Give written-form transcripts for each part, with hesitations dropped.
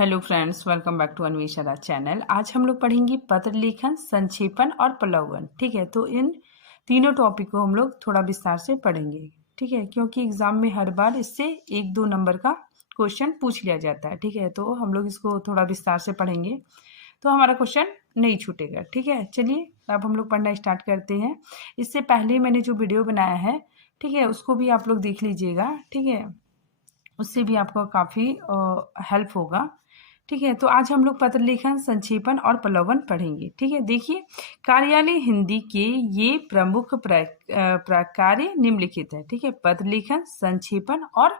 Hello friends, welcome back to Anvesha channel. आज हम लोग पढ़ेंगे पत्र लेखन, संक्षेपण और प्रलोभन। ठीक है, तो इन तीनों टॉपिक को हम लोग थोड़ा विस्तार से पढ़ेंगे। ठीक है, क्योंकि एग्जाम में हर बार इससे 1-2 नंबर का क्वेश्चन पूछ लिया जाता है। ठीक है, तो हम लोग इसको थोड़ा विस्तार से पढ़ेंगे तो हमारा क्वेश्चन नहीं छूटेगा। ठीक है, चलिए अब हम लोग पढ़ना स्टार्ट करते हैं। इससे पहले मैंने जो वीडियो बनाया है, ठीक है, उसको भी आप लोग देख लीजिएगा। ठीक है, उससे भी आपको काफ़ी हेल्प होगा। ठीक है, तो आज हम लोग पत्र लेखन, संक्षेपण और प्रलोभन पढ़ेंगे। ठीक है, देखिए कार्यालय हिंदी के ये प्रमुख प्रकार्य निम्नलिखित है। ठीक है, पत्र लेखन, संक्षेपण और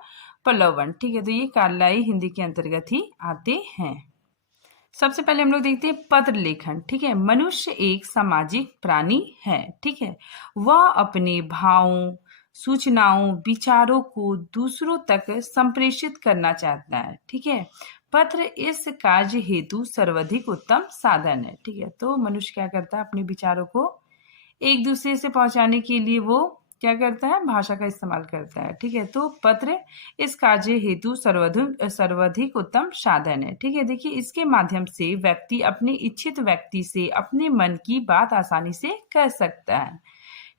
प्रलोभन। ठीक है, तो ये कार्यालय हिंदी के अंतर्गत ही आते हैं। सबसे पहले हम लोग देखते हैं पत्र लेखन। ठीक है, मनुष्य एक सामाजिक प्राणी है। ठीक है, वह अपने भावों, सूचनाओं, विचारों को दूसरों तक संप्रेषित करना चाहता है। ठीक है, पत्र इस कार्य हेतु सर्वाधिक उत्तम साधन है। ठीक है, तो मनुष्य क्या करता है, अपने विचारों को एक दूसरे से पहुंचाने के लिए वो क्या करता है, भाषा का इस्तेमाल करता है। ठीक है, तो पत्र इस कार्य हेतु सर्वाधिक उत्तम साधन है। ठीक है, देखिए इसके माध्यम से व्यक्ति अपने इच्छित व्यक्ति से अपने मन की बात आसानी से कह सकता है।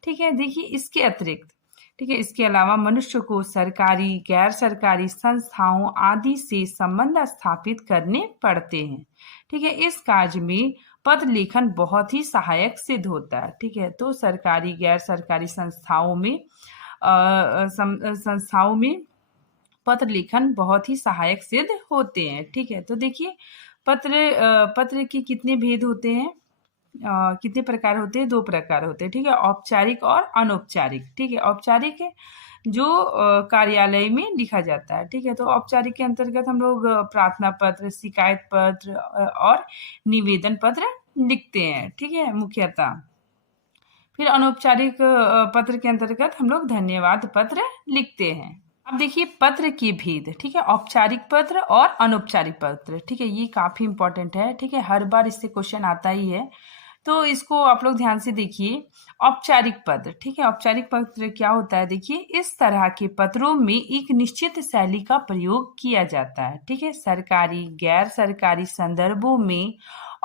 ठीक है, देखिए इसके अतिरिक्त, ठीक है, इसके अलावा मनुष्य को सरकारी, गैर सरकारी संस्थाओं आदि से संबंध स्थापित करने पड़ते हैं। ठीक है, इस कार्य में पत्र लेखन बहुत ही सहायक सिद्ध होता है। ठीक है, तो सरकारी, गैर सरकारी संस्थाओं में पत्र लेखन बहुत ही सहायक सिद्ध होते हैं। ठीक है, तो देखिए पत्र के कितने भेद होते हैं, कितने प्रकार होते हैं, 2 प्रकार होते हैं। ठीक है, औपचारिक और अनौपचारिक। ठीक है, औपचारिक है जो कार्यालय में लिखा जाता है। ठीक है, तो औपचारिक के अंतर्गत हम लोग प्रार्थना पत्र, शिकायत पत्र और निवेदन पत्र लिखते हैं। ठीक है, मुख्यतः फिर अनौपचारिक पत्र के अंतर्गत हम लोग धन्यवाद पत्र लिखते हैं। अब देखिए पत्र के भेद। ठीक है, औपचारिक पत्र और अनौपचारिक पत्र। ठीक है, ये काफी इंपॉर्टेंट है। ठीक है, हर बार इससे क्वेश्चन आता ही है, तो इसको आप लोग ध्यान से देखिए। औपचारिक पत्र। ठीक है, औपचारिक पत्र क्या होता है, देखिए इस तरह के पत्रों में एक निश्चित शैली का प्रयोग किया जाता है। ठीक है, सरकारी, गैर सरकारी संदर्भों में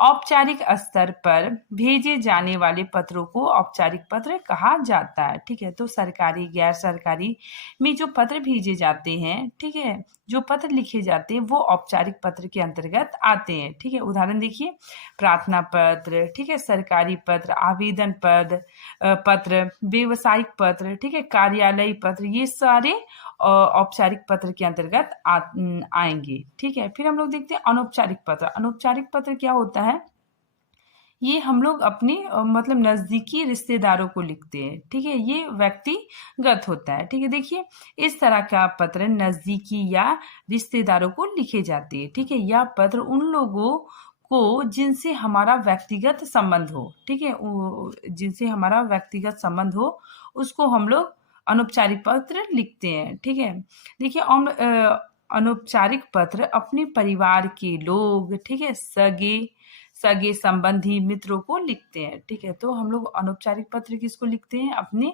औपचारिक स्तर पर भेजे जाने वाले पत्रों को औपचारिक पत्र कहा जाता है। ठीक है, तो सरकारी, गैर सरकारी में जो पत्र भेजे जाते हैं, ठीक है, जो पत्र लिखे जाते हैं वो औपचारिक पत्र के अंतर्गत आते हैं। ठीक है, उदाहरण देखिए, प्रार्थना पत्र, ठीक है, सरकारी पत्र, आवेदन पत्र, व्यवसायिक पत्र, ठीक है, कार्यालय पत्र, ये सारे औपचारिक पत्र के अंतर्गत आएंगे। ठीक है, फिर हम लोग देखते हैं अनौपचारिक पत्र। अनौपचारिक पत्र क्या होता है, ये हम लोग अपने मतलब नज़दीकी रिश्तेदारों को लिखते हैं। ठीक है, ये व्यक्तिगत होता है। ठीक है, देखिए इस तरह का पत्र नज़दीकी या रिश्तेदारों को लिखे जाते हैं। ठीक है, यह पत्र उन लोगों को जिनसे हमारा व्यक्तिगत संबंध हो, ठीक है, जिनसे हमारा व्यक्तिगत संबंध हो, उसको हम लोग अनौपचारिक पत्र लिखते हैं। ठीक है, देखिए अनौपचारिक पत्र अपने परिवार के लोग, ठीक है, सगे सगे संबंधी मित्रों को लिखते हैं। ठीक है, तो हम लोग अनौपचारिक पत्र किसको लिखते हैं, अपने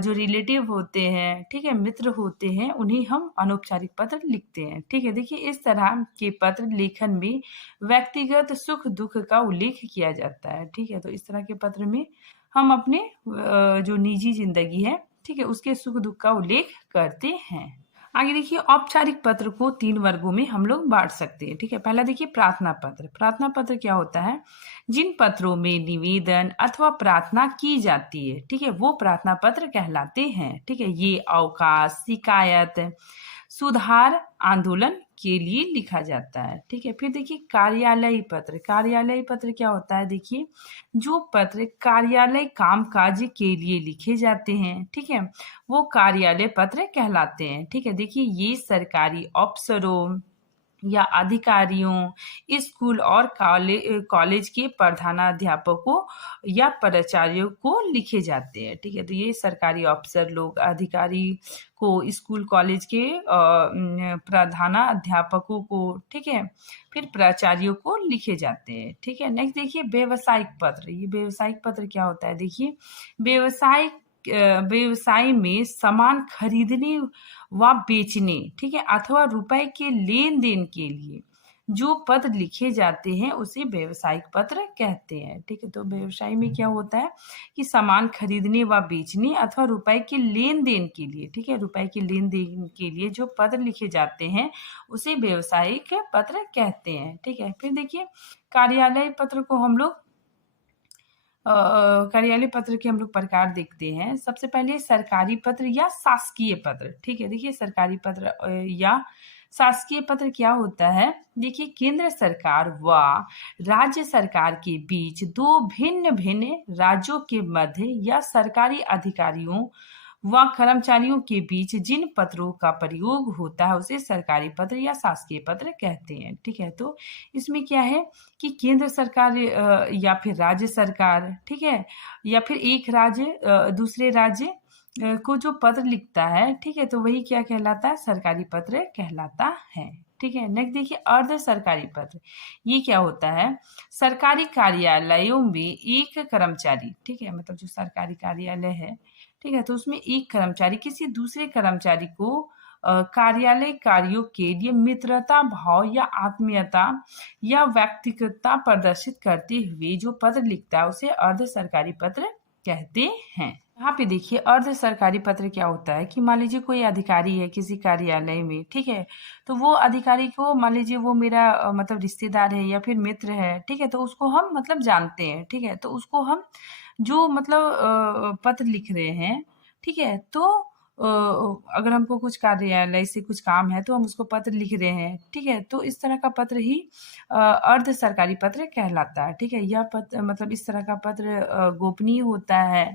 जो रिलेटिव होते हैं, ठीक है, मित्र होते हैं, उन्हें हम अनौपचारिक पत्र लिखते हैं। ठीक है, देखिए इस तरह के पत्र लेखन में व्यक्तिगत सुख दुख का उल्लेख किया जाता है। ठीक है, तो इस तरह के पत्र में हम अपने जो निजी जिंदगी है, ठीक है, उसके सुख दुख का उल्लेख करते हैं। आगे देखिए औपचारिक पत्र को 3 वर्गों में हम लोग बांट सकते हैं। ठीक है, पहला देखिए प्रार्थना पत्र। प्रार्थना पत्र क्या होता है, जिन पत्रों में निवेदन अथवा प्रार्थना की जाती है, ठीक है, वो प्रार्थना पत्र कहलाते हैं। ठीक है, ये अवकाश, शिकायत, सुधार आंदोलन के लिए लिखा जाता है। ठीक है, फिर देखिए कार्यालय पत्र। कार्यालय पत्र क्या होता है, देखिए जो पत्र कार्यालय कामकाज के लिए लिखे जाते हैं, ठीक है, वो कार्यालय पत्र कहलाते हैं। ठीक है, देखिए ये सरकारी अफसरों या अधिकारियों, स्कूल और कॉलेज के प्रधानाध्यापकों या प्राचार्यों को लिखे जाते हैं। ठीक है, तो ये सरकारी अफसर लोग, अधिकारी को, स्कूल कॉलेज के प्रधानाध्यापकों को, ठीक है, फिर प्राचार्यों को लिखे जाते हैं। ठीक है, नेक्स्ट देखिए व्यवसायिक पत्र। ये व्यवसायिक पत्र क्या होता है, देखिए व्यवसाय में सामान खरीदने व बेचने, ठीक है, अथवा रुपए के लेन देन के लिए जो पत्र लिखे जाते हैं उसे व्यावसायिक पत्र कहते हैं। ठीक है, तो व्यवसाय में क्या होता है कि सामान खरीदने व बेचने अथवा रुपए के लेन देन के लिए, ठीक है, रुपए के लेन देन के लिए जो पत्र लिखे जाते हैं उसे व्यावसायिक पत्र कहते हैं। ठीक है, फिर देखिए कार्यालय पत्र को हम लोग कार्यालय पत्र के हम लोग प्रकार देखते हैं। सबसे पहले सरकारी पत्र या शासकीय पत्र। ठीक है, देखिए सरकारी पत्र या शासकीय पत्र क्या होता है। देखिए केंद्र सरकार व राज्य सरकार के बीच दो भिन्न भिन्न राज्यों के मध्य या सरकारी अधिकारियों व कर्मचारियों के बीच जिन पत्रों का प्रयोग होता है उसे सरकारी पत्र या शासकीय पत्र कहते हैं। ठीक है, तो इसमें क्या है कि केंद्र सरकार या फिर राज्य सरकार, ठीक है, या फिर एक राज्य दूसरे राज्य को जो पत्र लिखता है, ठीक है, तो वही क्या कहलाता है, सरकारी पत्र कहलाता है। ठीक है, नेक्स्ट देखिए अर्ध सरकारी पत्र। ये क्या होता है, सरकारी कार्यालयों में एक कर्मचारी, ठीक है, मतलब जो सरकारी कार्यालय है, ठीक है, तो उसमें एक कर्मचारी किसी दूसरे कर्मचारी को कार्यालय कार्यों के लिए मित्रता भाव या आत्मीयता या व्यक्तिगतता प्रदर्शित करते हुए जो पत्र लिखता है उसे अर्ध सरकारी पत्र कहते हैं। यहाँ पे देखिए अर्ध सरकारी पत्र क्या होता है कि मान लीजिए कोई अधिकारी है किसी कार्यालय में, ठीक है, तो वो अधिकारी को मान लीजिए वो मेरा मतलब रिश्तेदार है या फिर मित्र है, ठीक है, तो उसको हम मतलब जानते हैं, ठीक है, तो उसको हम जो मतलब पत्र लिख रहे हैं, ठीक है, तो अगर हमको कुछ कार्यालय से कुछ काम है तो हम उसको पत्र लिख रहे हैं, ठीक है, तो इस तरह का पत्र ही अर्ध सरकारी पत्र कहलाता है। ठीक है, यह पत्र मतलब इस तरह का पत्र गोपनीय होता है,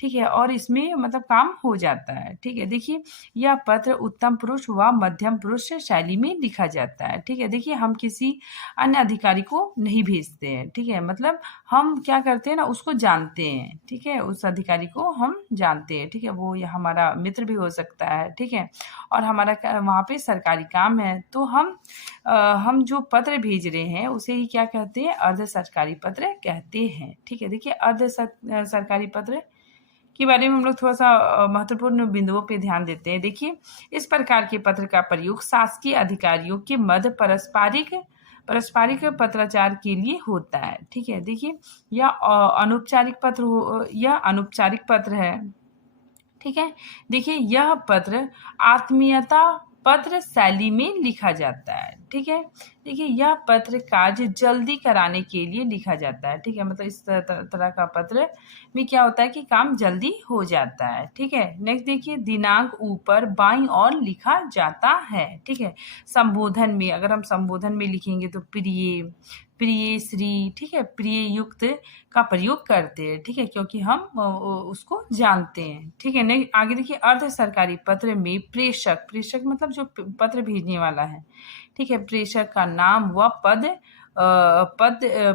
ठीक है, और इसमें मतलब काम हो जाता है। ठीक है, देखिए यह पत्र उत्तम पुरुष व मध्यम पुरुष शैली में लिखा जाता है। ठीक है, देखिए हम किसी अन्य अधिकारी को नहीं भेजते हैं, ठीक है, मतलब हम क्या करते हैं ना उसको जानते हैं, ठीक है, उस अधिकारी को हम जानते हैं, ठीक है, वो ये हमारा मित्र भी हो सकता है, ठीक है, और हमारा वहाँ पे सरकारी काम है, तो हम जो पत्र भेज रहे हैं उसे ही क्या कहते हैं, अर्ध सरकारी पत्र कहते हैं। ठीक है, देखिए अर्ध सरकारी पत्र के बारे में हम लोग थोड़ा सा महत्वपूर्ण बिंदुओं पे ध्यान देते हैं। देखिए इस प्रकार के पत्र का प्रयोग शासकीय अधिकारियों के मध्य पारस्परिक पत्राचार के लिए होता है। ठीक है, देखिए यह अनौपचारिक पत्र यह अनौपचारिक पत्र है। ठीक है, देखिए यह पत्र आत्मीयता पत्र शैली में लिखा जाता है। ठीक है, देखिए यह पत्र कार्य जल्दी कराने के लिए लिखा जाता है। ठीक है, मतलब इस तरह का पत्र में क्या होता है कि काम जल्दी हो जाता है। ठीक है, नेक्स्ट देखिए दिनांक ऊपर बाईं ओर लिखा जाता है। ठीक है, संबोधन में अगर हम संबोधन में लिखेंगे तो प्रिय, प्रिय श्री, ठीक है, प्रिय युक्त का प्रयोग करते हैं। ठीक है, क्योंकि हम उसको जानते हैं। ठीक है, नहीं आगे देखिए अर्ध सरकारी पत्र में प्रेषक, प्रेषक मतलब जो पत्र भेजने वाला है, ठीक है, प्रेषक का नाम व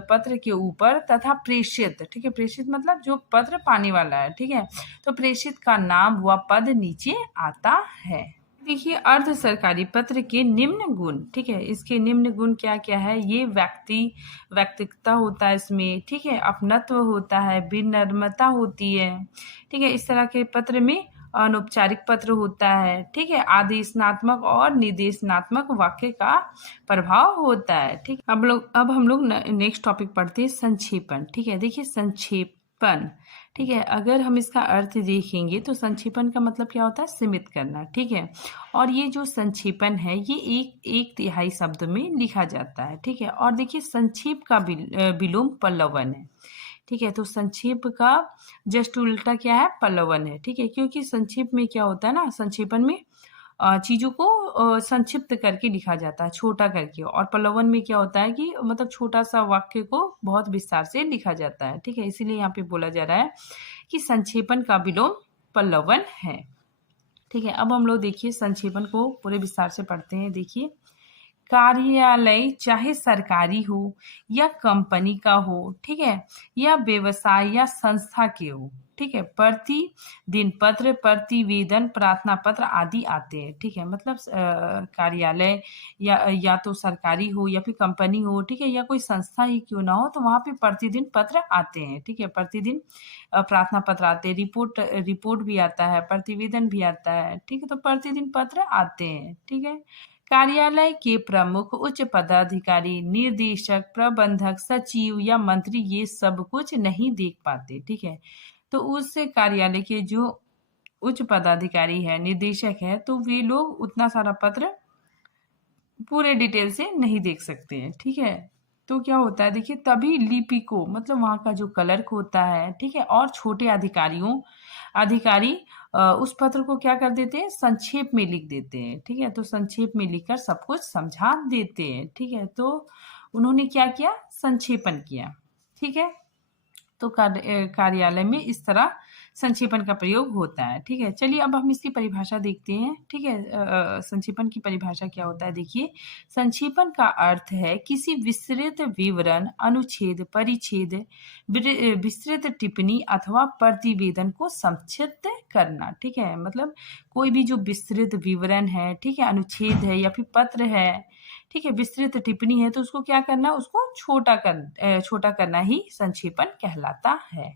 पत्र के ऊपर तथा प्रेषित, ठीक है, प्रेषित मतलब जो पत्र पाने वाला है, ठीक है, तो प्रेषित का नाम व पद नीचे आता है। देखिए अर्ध सरकारी पत्र के निम्न गुण, ठीक है, इसके निम्न गुण क्या क्या है, ये व्यक्तिगता होता है इसमें, ठीक है, अपनत्व होता है, विनम्रता होती है, ठीक है, इस तरह के पत्र में अनौपचारिक पत्र होता है, ठीक है, आदेशनात्मक और निर्देशनात्मक वाक्य का प्रभाव होता है। ठीक, अब हम लोग नेक्स्ट टॉपिक पढ़ते हैं संक्षेपण। ठीक है, देखिए संक्षेपण, ठीक है, अगर हम इसका अर्थ देखेंगे तो संक्षेपण का मतलब क्या होता है, सीमित करना। ठीक है, और ये जो संक्षेपण है ये एक तिहाई शब्द में लिखा जाता है। ठीक है, और देखिए संक्षेप का विलोम पल्लवन है। ठीक है, तो संक्षेप का जस्ट उल्टा क्या है, पल्लवन है। ठीक है, क्योंकि संक्षेप में क्या होता है ना, संक्षेपण में चीज़ों को संक्षिप्त करके लिखा जाता है, छोटा करके, और पल्लवन में क्या होता है कि मतलब छोटा सा वाक्य को बहुत विस्तार से लिखा जाता है। ठीक है, इसीलिए यहाँ पे बोला जा रहा है कि संक्षेपण का विलोम पल्लवन है। ठीक है, अब हम लोग देखिए संक्षेपण को पूरे विस्तार से पढ़ते हैं। देखिए कार्यालय चाहे सरकारी हो या कंपनी का हो, ठीक है, या व्यवसाय या संस्था के हो, ठीक है, प्रतिदिन पत्र, प्रतिवेदन, प्रार्थना पत्र आदि आते हैं। ठीक है, मतलब कार्यालय या तो सरकारी हो या फिर कंपनी हो, ठीक है, या कोई संस्था ही क्यों ना हो, तो वहाँ पे प्रतिदिन पत्र आते हैं। ठीक है, प्रतिदिन प्रार्थना पत्र आते हैं, रिपोर्ट भी आता है, प्रतिवेदन भी आता है। ठीक है, तो प्रतिदिन पत्र आते हैं। ठीक है, कार्यालय के प्रमुख, उच्च पदाधिकारी, निर्देशक, प्रबंधक, सचिव या मंत्री ये सब कुछ नहीं देख पाते। ठीक है, तो उस कार्यालय के जो उच्च पदाधिकारी है, निर्देशक है, तो वे लोग उतना सारा पत्र पूरे डिटेल से नहीं देख सकते हैं। ठीक है, तो क्या होता है देखिए, तभी लिपि को मतलब वहाँ का जो क्लर्क होता है, ठीक है, और छोटे अधिकारी उस पत्र को क्या कर देते हैं, संक्षेप में लिख देते हैं। ठीक है, तो संक्षेप में लिखकर सब कुछ समझा देते हैं। ठीक है, तो उन्होंने क्या किया, संक्षेपण किया। ठीक है, तो कार्यालय में इस तरह संक्षेपण का प्रयोग होता है। ठीक है, चलिए अब हम इसकी परिभाषा देखते हैं। ठीक है, संक्षेपण की परिभाषा क्या होता है देखिए, संक्षेपण का अर्थ है किसी विस्तृत विवरण, अनुच्छेद, परिच्छेद, विस्तृत टिप्पणी अथवा प्रतिवेदन को संक्षिप्त करना। ठीक है, मतलब कोई भी जो विस्तृत विवरण है, ठीक है, अनुच्छेद है या फिर पत्र है, ठीक है, विस्तृत टिप्पणी है, तो उसको क्या करना, उसको छोटा करना ही संक्षेपण कहलाता है।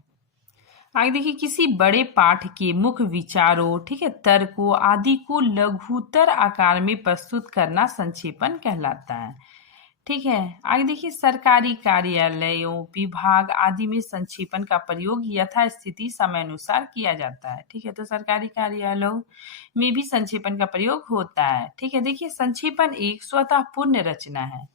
आगे देखिए, किसी बड़े पाठ के मुख्य विचारों, ठीक है, तर्कों आदि को लघुतर आकार में प्रस्तुत करना संक्षेपण कहलाता है। ठीक है, आगे देखिए, सरकारी कार्यालयों, विभाग आदि में संक्षेपण का प्रयोग यथास्थिति समयानुसार किया जाता है। ठीक है, तो सरकारी कार्यालयों में भी संक्षेपण का प्रयोग होता है। ठीक है, देखिए, संक्षेपण एक स्वतः पूर्ण रचना है।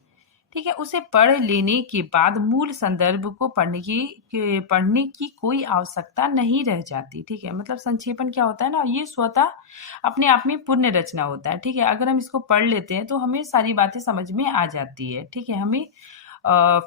ठीक है, उसे पढ़ लेने के बाद मूल संदर्भ को पढ़ने की कोई आवश्यकता नहीं रह जाती। ठीक है, मतलब संक्षेपण क्या होता है ना, ये स्वतः अपने आप में पूर्ण रचना होता है। ठीक है, अगर हम इसको पढ़ लेते हैं तो हमें सारी बातें समझ में आ जाती है। ठीक है, हमें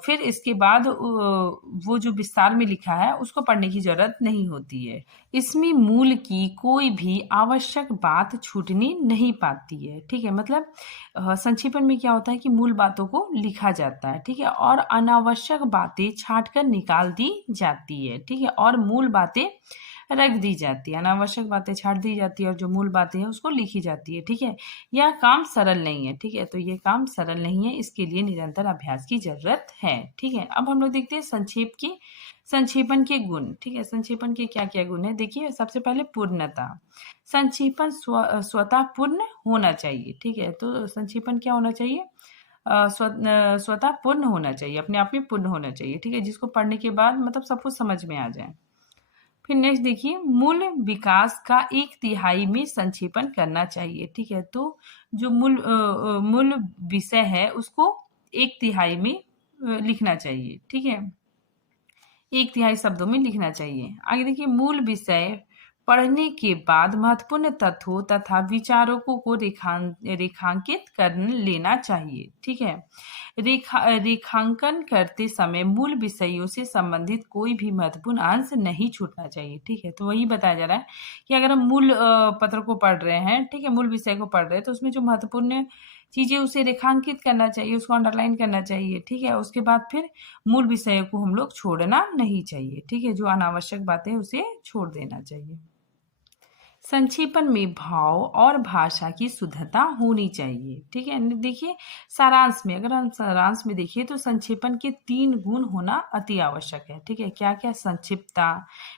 फिर इसके बाद वो जो विस्तार में लिखा है उसको पढ़ने की जरूरत नहीं होती है। इसमें मूल की कोई भी आवश्यक बात छूटनी नहीं पाती है। ठीक है, मतलब संक्षेपण में क्या होता है कि मूल बातों को लिखा जाता है। ठीक है, और अनावश्यक बातें छांट कर निकाल दी जाती है। ठीक है, और मूल बातें रख दी जाती है, अनावश्यक बातें छाट दी जाती है और जो मूल बातें हैं उसको लिखी जाती है। ठीक है, यह काम सरल नहीं है। ठीक है, तो ये काम सरल नहीं है, इसके लिए निरंतर अभ्यास की जरूरत है। ठीक है, अब हम लोग देखते हैं संक्षेपण के गुण। ठीक है, संक्षेपण के क्या क्या गुण है देखिए, सबसे पहले पूर्णता। संक्षेपण स्वतः पूर्ण होना चाहिए। ठीक है, तो संक्षेपण क्या होना चाहिए, स्वतः पूर्ण होना चाहिए, अपने आप में पूर्ण होना चाहिए। ठीक है, जिसको पढ़ने के बाद मतलब सब कुछ समझ में आ जाए। फिर नेक्स्ट देखिए, मूल विकास का 1/3 में संक्षेपण करना चाहिए। ठीक है, तो जो मूल विषय है उसको 1/3 में लिखना चाहिए। ठीक है, 1/3 शब्दों में लिखना चाहिए। आगे देखिए, मूल विषय पढ़ने के बाद महत्वपूर्ण तथ्यों तथा विचारों को रेखांकित कर लेना चाहिए। ठीक है, रेखांकन करते समय मूल विषयों से संबंधित कोई भी महत्वपूर्ण अंश नहीं छूटना चाहिए। ठीक है, तो वही बताया जा रहा है कि अगर हम मूल पत्र को पढ़ रहे हैं, ठीक है, मूल विषय को पढ़ रहे हैं, तो उसमें जो महत्वपूर्ण चीजें उसे रेखांकित करना चाहिए, उसको अंडरलाइन करना चाहिए। ठीक है, उसके बाद फिर मूल विषयों को हम लोग छोड़ना नहीं चाहिए। ठीक है, जो अनावश्यक बातें उसे छोड़ देना चाहिए। संक्षेपण में भाव और भाषा की शुद्धता होनी चाहिए। ठीक है, देखिए सारांश में, अगर हम सारांश में देखिए तो संक्षेपण के 3 गुण होना अति आवश्यक है। ठीक है, क्या क्या, संक्षिप्तता,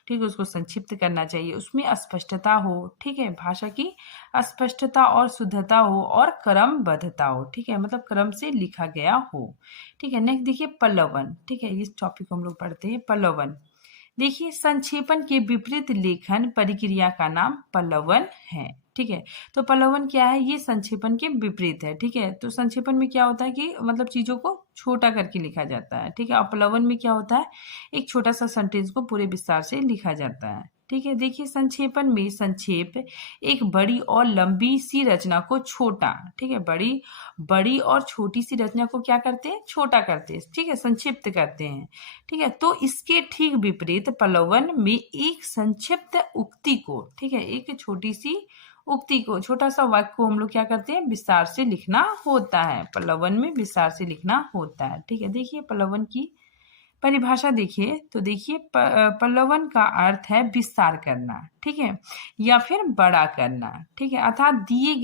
ठीक है, उसको संक्षिप्त करना चाहिए, उसमें स्पष्टता हो, ठीक है, भाषा की स्पष्टता और शुद्धता हो, और क्रमबद्धता हो। ठीक है, मतलब क्रम से लिखा गया हो। ठीक है, नेक्स्ट देखिए, पल्लवन। ठीक है, इस टॉपिक को हम लोग पढ़ते हैं, पल्लवन। देखिए, संक्षेपण के विपरीत लेखन प्रक्रिया का नाम पल्लवन है। ठीक है, तो पल्लवन क्या है, ये संक्षेपण के विपरीत है। ठीक है, तो संक्षेपण में क्या होता है कि मतलब चीजों को छोटा करके लिखा जाता है। ठीक है, और पल्लवन में क्या होता है, एक छोटा सा सेंटेंस को पूरे विस्तार से लिखा जाता है। ठीक है, देखिए, संक्षेपण में संक्षेप एक बड़ी और लंबी सी रचना को छोटा, ठीक है, बड़ी और छोटी सी रचना को क्या करते हैं, छोटा करते हैं। ठीक है, संक्षिप्त करते हैं। ठीक है, तो इसके ठीक विपरीत पल्लवन में एक संक्षिप्त उक्ति को, ठीक है, एक छोटी सी उक्ति को, छोटा सा वाक्य को हम लोग क्या करते हैं, विस्तार से लिखना होता है। पल्लवन में विस्तार से लिखना होता है। ठीक है, देखिए पल्लवन की परिभाषा देखिए, तो देखिए पल्लवन का अर्थ है विस्तार करना, ठीक है, या फिर बड़ा करना। ठीक है, अर्थात दिए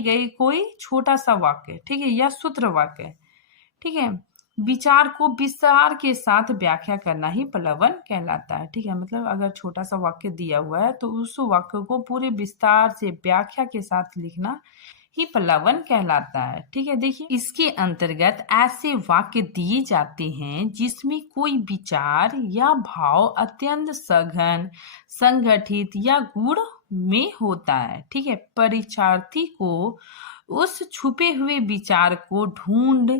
गए कोई छोटा सा वाक्य, ठीक है, या सूत्र वाक्य, ठीक है, विचार को विस्तार के साथ व्याख्या करना ही पल्लवन कहलाता है। ठीक है, मतलब अगर छोटा सा वाक्य दिया हुआ है तो उस वाक्य को पूरे विस्तार से व्याख्या के साथ लिखना ही पल्लवन कहलाता है। ठीक है, देखिए इसके अंतर्गत ऐसे वाक्य दिए जाते हैं जिसमें कोई विचार या भाव अत्यंत सघन, संगठित या गूढ़ में होता है। ठीक है, परीक्षार्थी को उस छुपे हुए विचार को ढूंढ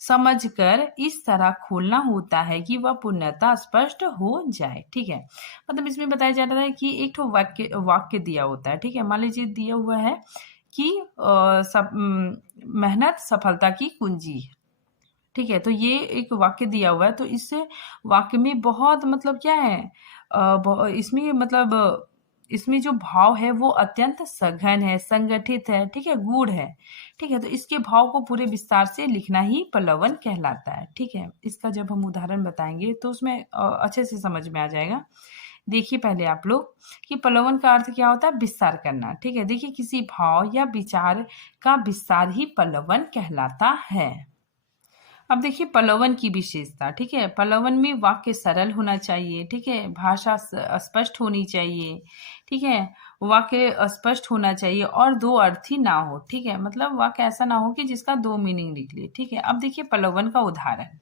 समझकर इस तरह खोलना होता है कि वह पूर्णतः स्पष्ट हो जाए। ठीक है, मतलब इसमें बताया जा रहा है कि एक तो वाक्य वाक्य दिया होता है। ठीक है, मान लीजिए दिया हुआ है कि मेहनत सफलता की कुंजी है। ठीक है, तो ये एक वाक्य दिया हुआ है, तो इस वाक्य में बहुत मतलब क्या है, इसमें मतलब इसमें जो भाव है वो अत्यंत सघन है, संगठित है, ठीक है, गूढ़ है। ठीक है, तो इसके भाव को पूरे विस्तार से लिखना ही पल्लवन कहलाता है। ठीक है, इसका जब हम उदाहरण बताएंगे तो उसमें अच्छे से समझ में आ जाएगा। देखिए पहले आप लोग कि पल्लवन का अर्थ क्या होता है, विस्तार करना। ठीक है, देखिए किसी भाव या विचार का विस्तार ही पल्लवन कहलाता है। अब देखिए पल्लवन की विशेषता। ठीक है, पल्लवन में वाक्य सरल होना चाहिए। ठीक है, भाषा स्पष्ट होनी चाहिए। ठीक है, वाक्य स्पष्ट होना चाहिए और दो अर्थी ना हो। ठीक है, मतलब वाक्य ऐसा ना हो कि जिसका दो मीनिंग निकले। ठीक है, अब देखिए पल्लवन का उदाहरण।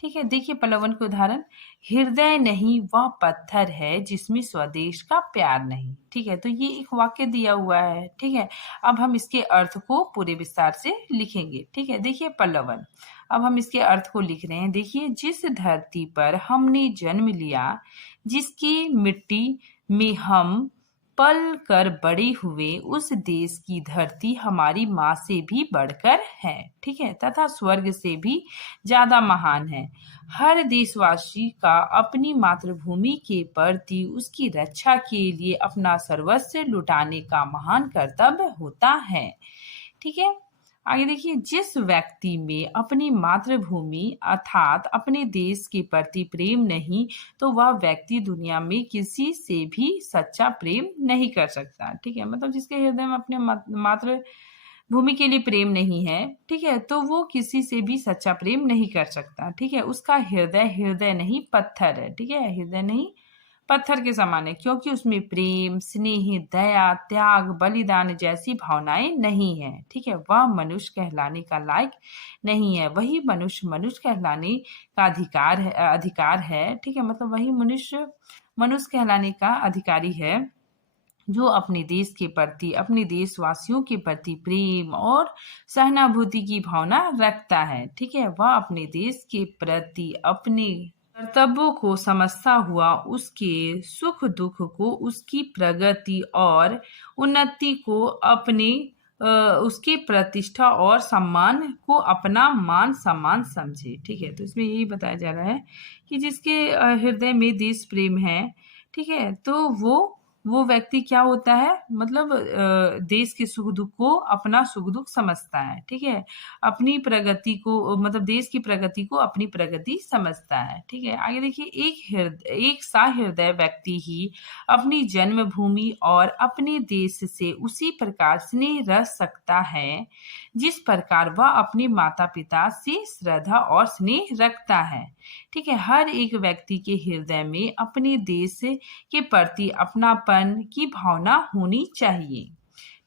ठीक है, देखिए पल्लवन के उदाहरण। हृदय नहीं वह पत्थर है जिसमें स्वदेश का प्यार नहीं। ठीक है, तो ये एक वाक्य दिया हुआ है। ठीक है, अब हम इसके अर्थ को पूरे विस्तार से लिखेंगे। ठीक है, देखिए पल्लवन, अब हम इसके अर्थ को लिख रहे हैं। देखिए, जिस धरती पर हमने जन्म लिया, जिसकी मिट्टी में हम पल कर बड़े हुए, उस देश की धरती हमारी माँ से भी बढ़कर है। ठीक है, तथा स्वर्ग से भी ज्यादा महान है। हर देशवासी का अपनी मातृभूमि के प्रति उसकी रक्षा के लिए अपना सर्वस्व लुटाने का महान कर्तव्य होता है। ठीक है, आगे देखिए, जिस व्यक्ति में अपनी मातृभूमि अर्थात अपने देश के प्रति प्रेम नहीं, तो वह व्यक्ति दुनिया में किसी से भी सच्चा प्रेम नहीं कर सकता। ठीक है, मतलब जिसके हृदय में अपने मातृभूमि के लिए प्रेम नहीं है, ठीक है, तो वो किसी से भी सच्चा प्रेम नहीं कर सकता। ठीक है, उसका हृदय हृदय नहीं पत्थर है। ठीक है, हृदय नहीं पत्थर के समान है, क्योंकि उसमें प्रेम, स्नेह, दया, त्याग, बलिदान जैसी भावनाएं नहीं है। ठीक है, वह मनुष्य कहलाने का लायक नहीं है। वही मनुष्य मनुष्य कहलाने का अधिकार है। ठीक है, मतलब वही मनुष्य मनुष्य कहलाने का अधिकारी है जो अपने देश के प्रति, अपने देशवासियों के प्रति प्रेम और सहानुभूति की भावना रखता है। ठीक है, वह अपने देश के प्रति अपने कर्तव्यों को समझता हुआ उसके सुख दुख को, उसकी प्रगति और उन्नति को अपने उसकी प्रतिष्ठा और सम्मान को अपना मान सम्मान समझे। ठीक है, तो इसमें यही बताया जा रहा है कि जिसके हृदय में देश प्रेम है, ठीक है, तो वो व्यक्ति क्या होता है, मतलब देश के सुख दुख को अपना सुख दुख समझता है। ठीक है, अपनी प्रगति को, मतलब देश की प्रगति को अपनी प्रगति समझता है। ठीक है, आगे देखिए, एक सहृदय व्यक्ति ही अपनी जन्मभूमि और अपने देश से उसी प्रकार स्नेह रख सकता है जिस प्रकार वह अपने माता पिता से श्रद्धा और स्नेह रखता है। ठीक है, हर एक व्यक्ति के हृदय में अपने देश के प्रति अपनापन की भावना होनी चाहिए।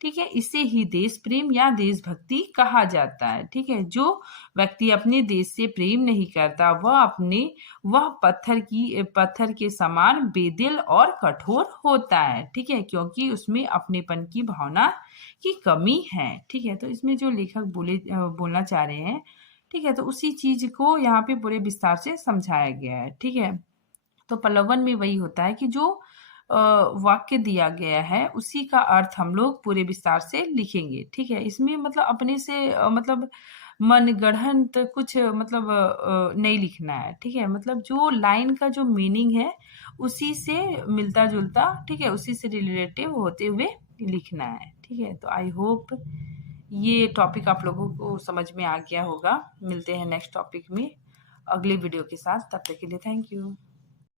ठीक है, इसे ही देश प्रेम या देशभक्ति कहा जाता है। ठीक है, जो व्यक्ति अपने देश से प्रेम नहीं करता वह पत्थर के समान बेदिल और कठोर होता है। ठीक है, क्योंकि उसमें अपनेपन की भावना की कमी है। ठीक है, तो इसमें जो लेखक बोलना चाह रहे हैं, ठीक है, तो उसी चीज को यहाँ पे पूरे विस्तार से समझाया गया है। ठीक है, तो पल्लवन में वही होता है कि जो वाक्य दिया गया है उसी का अर्थ हम लोग पूरे विस्तार से लिखेंगे। ठीक है, इसमें मतलब अपने से मतलब मनगढ़ंत कुछ मतलब नहीं लिखना है। ठीक है, मतलब जो लाइन का जो मीनिंग है उसी से मिलता जुलता, ठीक है, उसी से रिलेटिव होते हुए लिखना है। ठीक है, तो आई होप ये टॉपिक आप लोगों को समझ में आ गया होगा। मिलते हैं नेक्स्ट टॉपिक में अगले वीडियो के साथ, तब तक के लिए थैंक यू।